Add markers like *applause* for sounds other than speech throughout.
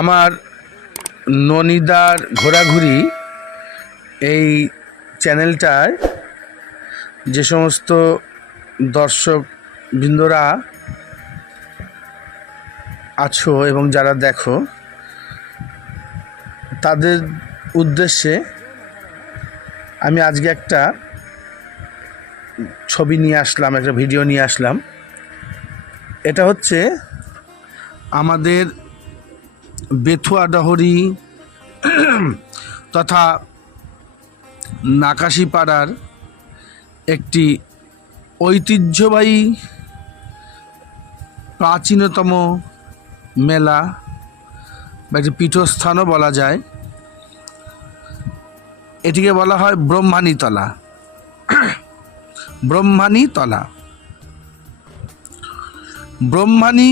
আমার ননিদার ঘোরাঘুরি এই চ্যানেলটায় যে সমস্ত দর্শক বৃন্দরা আছো এবং যারা দেখো, তাদের উদ্দেশ্যে আমি আজকে একটা ছবি নিয়ে আসলাম, একটা ভিডিও নিয়ে আসলাম। এটা হচ্ছে আমাদের বেথুয়া ডহরি, তথা নাকাশিপাড়ার একটি ঐতিহ্যবাহী প্রাচীনতম মেলা বা একটি পীঠস্থানও বলা যায়। এটিকে বলা হয় ব্রহ্মাণীতলা। ব্রহ্মাণীতলা। ব্রহ্মাণী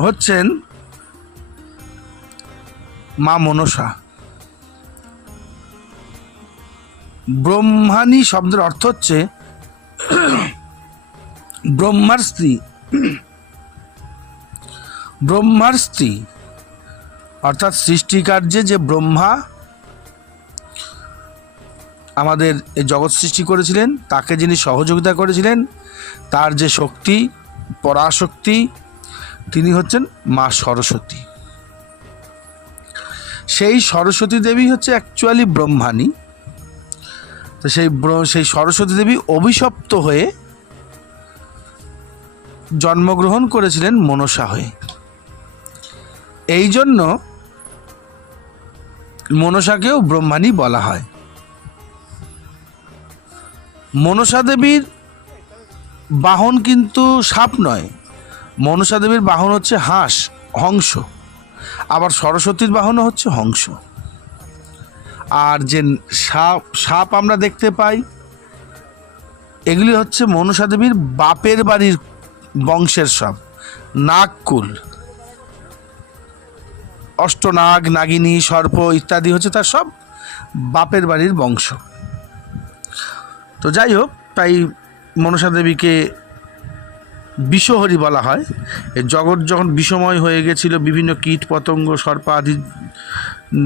হচ্ছেন মা মনসা। ব্রহ্মাণী শব্দের অর্থ হচ্ছে ব্রহ্মার স্ত্রী। ব্রহ্মার স্ত্রী। অর্থাৎ সৃষ্টিকার্যে যে ব্রহ্মা আমাদের এই জগৎ সৃষ্টি করেছিলেন, তাকে যিনি সহযোগিতা করেছিলেন, তার যে শক্তি, পরাশক্তি, তিনি হচ্ছেন মা সরস্বতী। সেই সরস্বতী দেবী হচ্ছে অ্যাকচুয়ালি ব্রহ্মাণী। তো সেই সেই সরস্বতী দেবী অভিশপ্ত হয়ে জন্মগ্রহণ করেছিলেন মনসা হয়ে। এই জন্য মনসাকেও ব্রহ্মাণী বলা হয়। মনসা দেবীর বাহন কিন্তু সাপ নয়। মনসা দেবীর বাহন হচ্ছে হাঁস, হংস। আবার সরস্বতীর বাহনও হচ্ছে হংস। আর যে সাপ সাপ আমরা দেখতে পাই, এগুলি হচ্ছে মনসা দেবীর বাপের বাড়ির বংশের সব নাগকুল। অষ্টনাগ, নাগিনী, সর্প ইত্যাদি হচ্ছে তার সব বাপের বাড়ির বংশ। তো যাই হোক, তাই মনসা দেবীকে বিষহরি বলা হয়। জগৎ যখন বিষময় হয়ে গেছিল, বিভিন্ন কীট পতঙ্গ সর্প আদি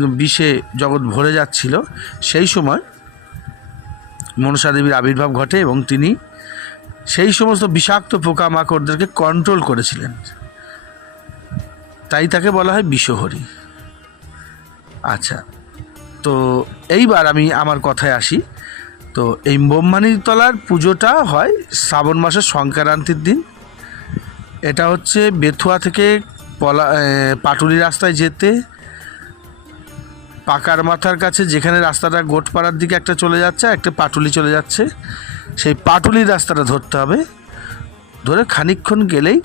বিষে জগৎ ভরে যাচ্ছিল, সেই সময় মনসা দেবীর আবির্ভাব ঘটে এবং তিনি সেই সমস্ত বিষাক্ত পোকামাকড়দেরকে কন্ট্রোল করেছিলেন। তাই তাকে বলা হয় বিষহরি। আচ্ছা তো এইবার আমি আমার কথায় আসি। তো এই ব্রহ্মাণীর তলার পুজোটা হয় শ্রাবণ মাসের সংক্রান্তির দিন। এটা হচ্ছে বেথুয়া থেকে পলা পাটুলি রাস্তায় যেতে। পাকার মাথার কাছে যেখানে রাস্তাটা গোটপাড়ার দিকে একটা চলে যাচ্ছে একটা পাটুলি চলে যাচ্ছে। সেই পাটুলি রাস্তাটা ধরতে হবে। ধরে খানিকক্ষণ গেলেই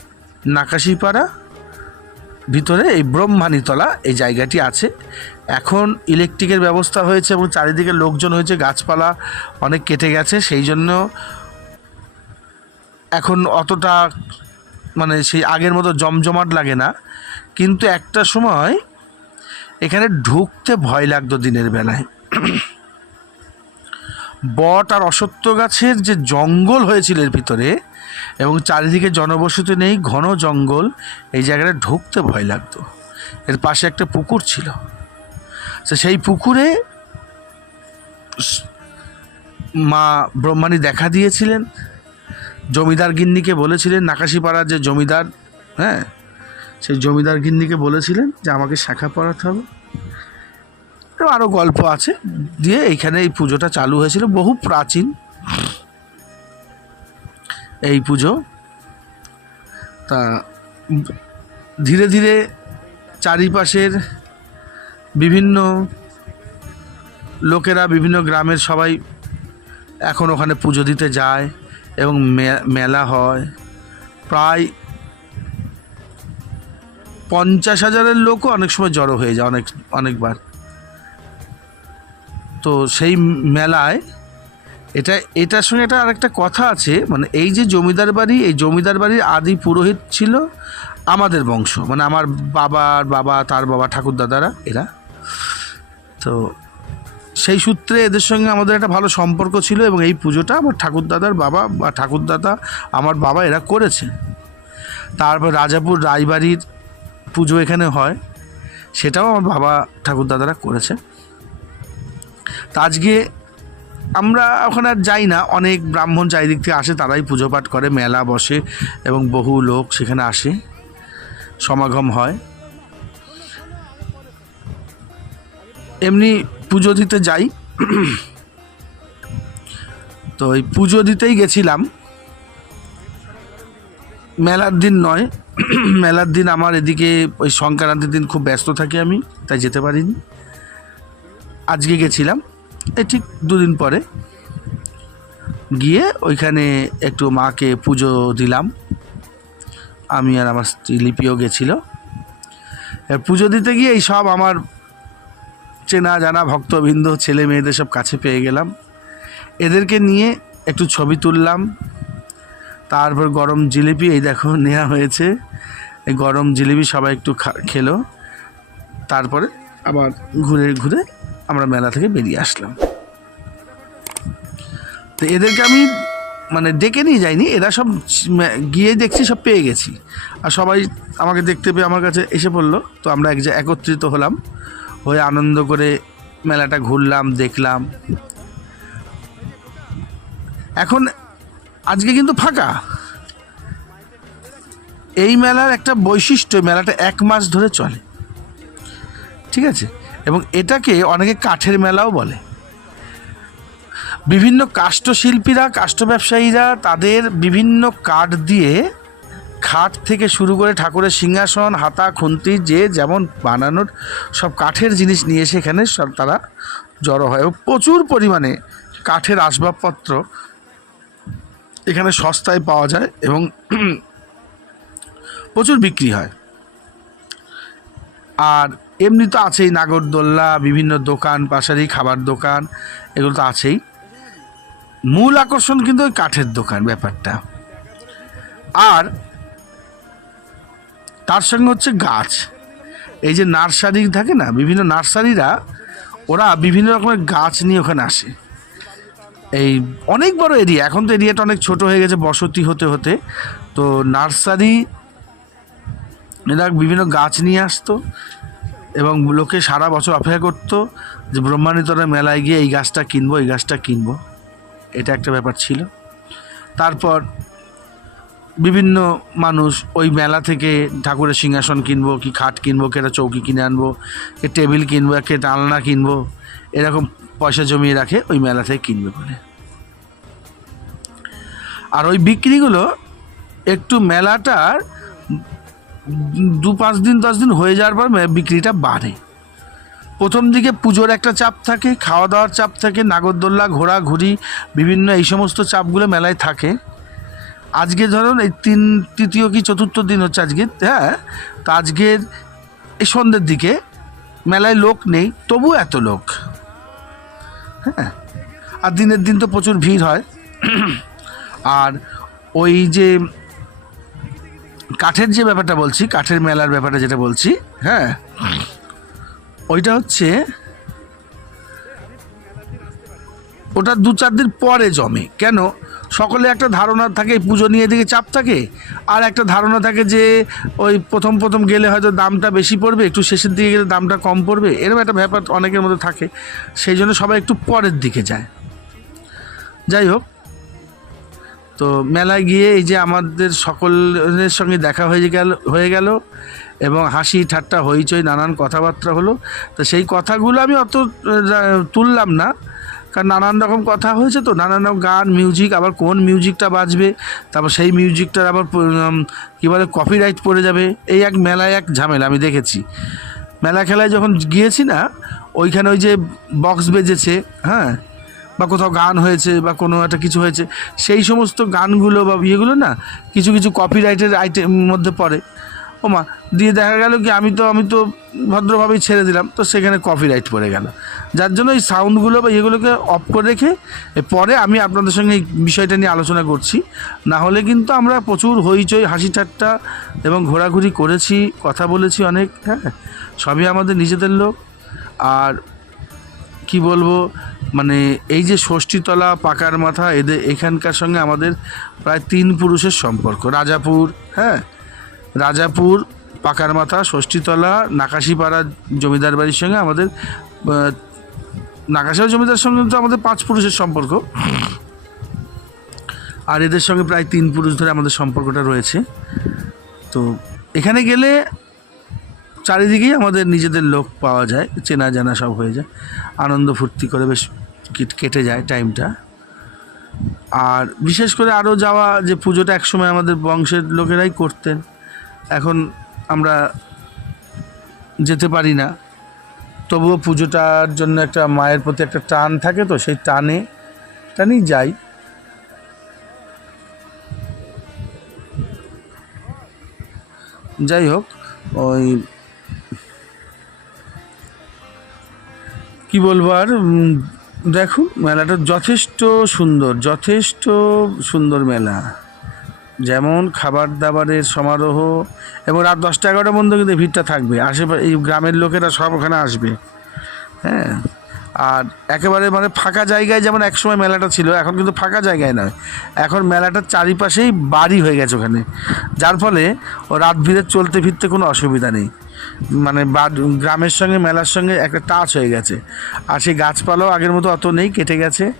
নাকাশিপাড়া, ভিতরে এই ব্রহ্মাণীতলা এই জায়গাটি আছে। এখন ইলেকট্রিকের ব্যবস্থা হয়েছে এবং চারিদিকে লোকজন হয়েছে, গাছপালা অনেক কেটে গেছে, সেই জন্য এখন অতটা মানে সেই আগের মতো জমজমাট লাগে না। কিন্তু একটা সময় এখানে ঢুকতে ভয় লাগতো দিনের বেলায়। বট আর অসত্য গাছের যে জঙ্গল হয়েছিল এর ভিতরে এবং চারিদিকে জনবসতি নেই, ঘন জঙ্গল, এই জায়গাটা ঢুকতে ভয় লাগতো। এর পাশে একটা পুকুর ছিল। তো সেই পুকুরে মা ব্রহ্মাণী দেখা দিয়েছিলেন। জমিদার গিন্নিকে বলেছিলেন, নাকাশিপাড়ার যে জমিদার হ্যাঁ সেই জমিদার গিন্নিকে বলেছিলেন যে আমাকে শাখা পড়াতে হবে। এবং আরও গল্প আছে, দিয়ে এইখানে এই পুজোটা চালু হয়েছিল, বহু প্রাচীন এই পুজো। তা ধীরে ধীরে চারিপাশের বিভিন্ন লোকেরা, বিভিন্ন গ্রামের সবাই এখন ওখানে পুজো দিতে যায়। এবং মেলা হয়। প্রায় পঞ্চাশ হাজারের লোকও অনেক সময় জড়ো হয়ে যায় অনেক অনেকবার। তো সেই মেলায় এটা এটার সঙ্গে এটা আরেকটা কথা আছে মানে এই যে জমিদার বাড়ি, এই জমিদার বাড়ির আদি পুরোহিত ছিল আমাদের বংশ মানে আমার বাবার বাবা, তার বাবা ঠাকুর দাদারা এরা। তো সেই সূত্রে এদের সঙ্গে আমাদের একটা ভালো সম্পর্ক ছিল এবং এই পুজোটা আমার ঠাকুরদাদার বাবা বা ঠাকুরদাদা আমার বাবা এরা করেছে তারপর রাজাপুর রায়বাড়ির পুজো এখানে হয়, সেটাও আমার বাবা ঠাকুরদাদারা করেছে তা আজকে আমরা ওখানে আর যাই না, অনেক ব্রাহ্মণ চারিদিক থেকে আসে, তারাই পুজো পাঠ করে, মেলা বসে এবং বহু লোক সেখানে আসে, সমাগম হয়। এমনি পুজো দিতে যাই। তো ওই পুজো দিতেই গেছিলাম। মেলার দিন নয়, মেলার দিন আমার এদিকে ওই সংক্রান্তির দিন খুব ব্যস্ত থাকি আমি, তাই যেতে পারিনি। আজকে গেছিলাম, এই ঠিক দুদিন পরে। গিয়ে ওইখানে একটু মাকে পুজো দিলাম। আমি আর আমার স্ত্রী লিপিও গেছিল। পুজো দিতে গিয়ে এই সব আমার চেনা জানা ভক্তবৃন্দ, ছেলে মেয়েদের সব কাছে পেয়ে গেলাম। এদেরকে নিয়ে একটু ছবি তুললাম। তারপর গরম জিলিপি, এই দেখো নেওয়া হয়েছে। এই গরম জিলিপি সবাই একটু খেলো। তারপরে আবার ঘুরে ঘুরে আমরা মেলা থেকে বেরিয়ে আসলাম। তো এদেরকে আমি মানে ডেকে নিয়ে যাইনি, এরা সব গিয়ে দেখছি, সব পেয়ে গেছি। আর সবাই আমাকে দেখতে পেয়ে আমার কাছে এসে পড়ল। তো আমরা এক একত্রিত হলাম। হয়ে আনন্দ করে মেলাটা ঘুরলাম, দেখলাম। এখন আজকে কিন্তু ফাঁকা। এই মেলার একটা বৈশিষ্ট্য মেলাটা এক মাস ধরে চলে। ঠিক আছে? এবং এটাকে অনেকে কাঠের মেলাও বলে। বিভিন্ন কাষ্ঠশিল্পীরা, কাষ্ঠ ব্যবসায়ীরা তাদের বিভিন্ন কাঠ দিয়ে খাট থেকে শুরু করে ঠাকুরের সিংহাসন, হাতা, খুন্তি, যে যেমন বানানোর সব কাঠের জিনিস নিয়ে সব তারা জড়ো হয় এবং প্রচুর পরিমাণে কাঠের আসবাবপত্র এখানে সস্তায় পাওয়া যায় এবং *clears throat* প্রচুর বিক্রি হয়। আর এমনি তো আছেই নাগরদোল্লা, বিভিন্ন দোকান, পাশারি খাবার দোকান, এগুলো তো আছেই। মূল আকর্ষণ কিন্তু ওই কাঠের দোকান ব্যাপারটা। আর তার সঙ্গে হচ্ছে গাছ। এই যে নার্সারি থাকে না, বিভিন্ন নার্সারিরা, ওরা বিভিন্ন রকমের গাছ নিয়ে ওখানে আসে। এই অনেক বড় এরিয়া, এখন তো এরিয়াটা অনেক ছোট হয়ে গেছে, বসতি হতে হতে। তো নার্সারি, এরা বিভিন্ন গাছ নিয়ে আসতো এবং লোকে সারা বছর অপেক্ষা করতো যে ব্রহ্মাণ্ডিতরা মেলায় গিয়ে এই গাছটা কিনবো, এই গাছটা কিনবো। এটা একটা ব্যাপার ছিল। তারপর বিভিন্ন মানুষ ওই মেলা থেকে ঠাকুরের সিংহাসন কিনবো, কি খাট কিনবো, কে একটা চৌকি কিনে আনব, কে টেবিল কিনবো, কে আলনা কিনবো, এরকম পয়সা জমিয়ে রাখে ওই মেলা থেকে কিনবে বলে। আর ওই বিক্রিগুলো একটু মেলাটার দু পাঁচ দিন, দশ দিন হয়ে যাওয়ার পর বিক্রিটা বাড়ে। প্রথম দিকে পুজোর একটা চাপ থাকে, খাওয়া দাওয়ার চাপ থাকে, নাগরদোল্লা ঘোরাঘুরি বিভিন্ন এই সমস্ত চাপগুলো মেলায় থাকে। আজকে ধরুন এই তিন, তৃতীয় কি চতুর্থ দিন হচ্ছে আজকে হ্যাঁ? তো আজকের এই সন্ধ্যের দিকে মেলায় লোক নেই, তবু এত লোক হ্যাঁ? আর দিনের দিন তো প্রচুর ভিড় হয়। আর ওই যে কাঠের যে ব্যাপারটা বলছি, কাঠের মেলার ব্যাপারটা যেটা বলছি হ্যাঁ? ওইটা হচ্ছে ওটা দু চার দিন পরে জমে। কেন? সকলে একটা ধারণা থাকে পুজো নিয়ে দিকে চাপ থাকে, আর একটা ধারণা থাকে যে ওই প্রথম প্রথম গেলে হয়তো দামটা বেশি পড়বে, একটু শেষের দিকে গেলে দামটা কম পড়বে, এরকম একটা ব্যাপার অনেকের মধ্যে থাকে। সেই জন্য সবাই একটু পরের দিকে যায়। যাই হোক, তো মেলায় গিয়ে এই যে আমাদের সকলের সঙ্গে দেখা হয়ে গেল হয়ে গেল, এবং হাসি ঠাট্টা, হইচই, নানান কথাবার্তা হলো। তো সেই কথাগুলো আমি অত তুললাম না। কারণ নানান রকম কথা হয়েছে তো, নানান রকম গান মিউজিক আবার কোন মিউজিকটা বাজবে, তারপর সেই মিউজিকটার আবার কী বলে কপিরাইট পড়ে যাবে। এই এক মেলায় এক ঝামেলা, আমি দেখেছি। মেলা খেলায় যখন গিয়েছি না, ওইখানে ওই যে বক্স বেজেছে হ্যাঁ বা কোথাও গান হয়েছে, বা কোনো একটা কিছু হয়েছে, সেই সমস্ত গানগুলো বা ইয়েগুলো না, কিছু কিছু কপিরাইটের আইটেম মধ্যে পড়ে। ওমা দিয়ে দেখা গেল কি আমি তো আমি তো ভদ্রভাবেই ছেড়ে দিলাম, তো সেখানে কপিরাইট পড়ে গেল। যার জন্য এই সাউন্ডগুলো বা এগুলোকে অফ করে রেখে পরে আমি আপনাদের সঙ্গে এই বিষয়টা নিয়ে আলোচনা করছি। না হলে কিন্তু আমরা প্রচুর হইচই, হাসি ঠাট্টা এবং ঘোরাঘুরি করেছি, কথা বলেছি অনেক হ্যাঁ? সবই আমাদের নিজেদের লোক। আর কি বলব মানে এই যে ষষ্ঠীতলা পাকার মাথা, এদের, এখানকার সঙ্গে আমাদের প্রায় তিন পুরুষের সম্পর্ক, রাজাপুর হ্যাঁ? রাজাপুর পাকার মাথা ষষ্ঠীতলা, নাকাশিপাড়া জমিদার বাড়ির সঙ্গে আমাদের নাকাশিপাড়া জমিদার সঙ্গে তো আমাদের পাঁচ পুরুষের সম্পর্ক। আর এদের সঙ্গে প্রায় তিন পুরুষ ধরে আমাদের সম্পর্কটা রয়েছে। তো এখানে গেলে চারিদিকেই আমাদের নিজেদের লোক পাওয়া যায়, চেনা জানা সব হয়ে যায়। আনন্দ ফুর্তি করে বেশ কেট- যায় টাইমটা। আর বিশেষ করে আরও যাওয়া, যে পুজোটা একসময় আমাদের বংশের লোকেরাই করতেন। আমরা যেতে পারি না। তবুও পুজোটার জন্য একটা মায়ের প্রতি একটা টান থাকে তো সেই টানে টানেই যাই। যাই হোক ওই কি বলব আর উম, দেখো মেলাটা যথেষ্ট সুন্দর যথেষ্ট সুন্দর মেলা। যেমন খাবার দাবারের সমারোহ এবং রাত দশটা এগারোটা পর্যন্ত কিন্তু ভিড়টা থাকবে। আশেপাশে এই গ্রামের লোকেরা সব ওখানে আসবে। হ্যাঁ? আর একেবারে মানে ফাঁকা জায়গায় যেমন একসময় মেলাটা ছিল, এখন কিন্তু ফাঁকা জায়গায় নয়। এখন মেলাটার চারিপাশেই বাড়ি হয়ে গেছে ওখানে। যার ফলে ও রাত ভিড়ে চলতে ফিরতে কোনো অসুবিধা নেই। মানে গ্রামের সঙ্গে, মেলার সঙ্গে একটা টাচ হয়ে গেছে। আর সেই গাছপালাও আগের মতো অত নেই, কেটে গেছে।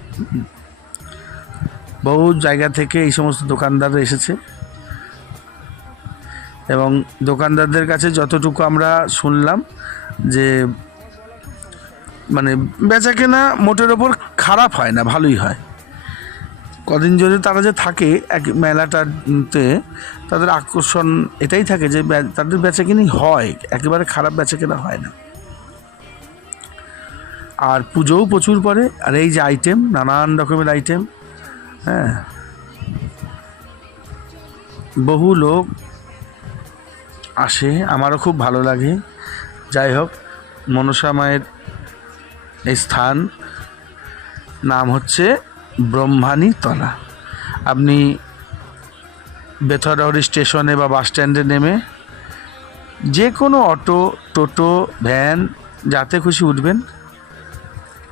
বহু জায়গা থেকে এই সমস্ত দোকানদাররা এসেছে। এবং দোকানদারদের কাছে যতটুকু আমরা শুনলাম যে মানে বেচা কেনা মোটের ওপর খারাপ হয় না, ভালোই হয়। কদিন ধরে তারা যে থাকে এক মেলাটাতে, তাদের আকর্ষণ এটাই থাকে যে তাদের বেচা কিনি হয়, একেবারে খারাপ বেচা কেনা হয় না। আর পুজোও প্রচুর পরে আর এই যে আইটেম নানান রকমের আইটেম হ্যাঁ। বহু লোক আসে, আমারও খুব ভালো লাগে। যাই হোক, মনসা মায়ের এই স্থান নাম হচ্ছে ব্রহ্মানী তলা। আপনি বেথরহরি স্টেশনে বা বাস স্ট্যান্ডে নেমে যে কোনো অটো, টোটো, ভ্যান, যাতে খুশি উঠবেন,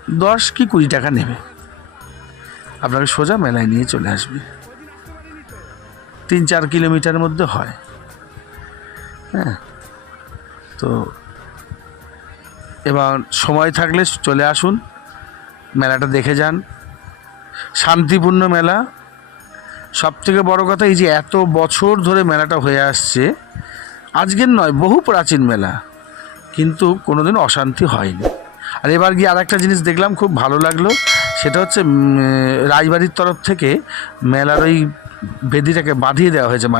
দশ কি কুড়ি টাকা নেবে। আপনাকে সোজা মেলায় নিয়ে চলে আসবে। তিন চার কিলোমিটার মধ্যে হয়। হ্যাঁ। তো এবার সময় থাকলে চলে আসুন, মেলাটা দেখে যান। শান্তিপূর্ণ মেলা। সব থেকে বড় কথা এই যে এত বছর ধরে মেলাটা হয়ে আসছে, আজকের নয়, বহু প্রাচীন মেলা, কিন্তু কোনোদিন অশান্তি হয়নি। আর এবার গিয়ে আর একটা জিনিস দেখলাম, খুব ভালো লাগল। সেটা হচ্ছে রাজবাড়ির তরফ থেকে মেলার ওই বেদিটাকে বাঁধিয়ে দেওয়া হয়েছে মায়ের।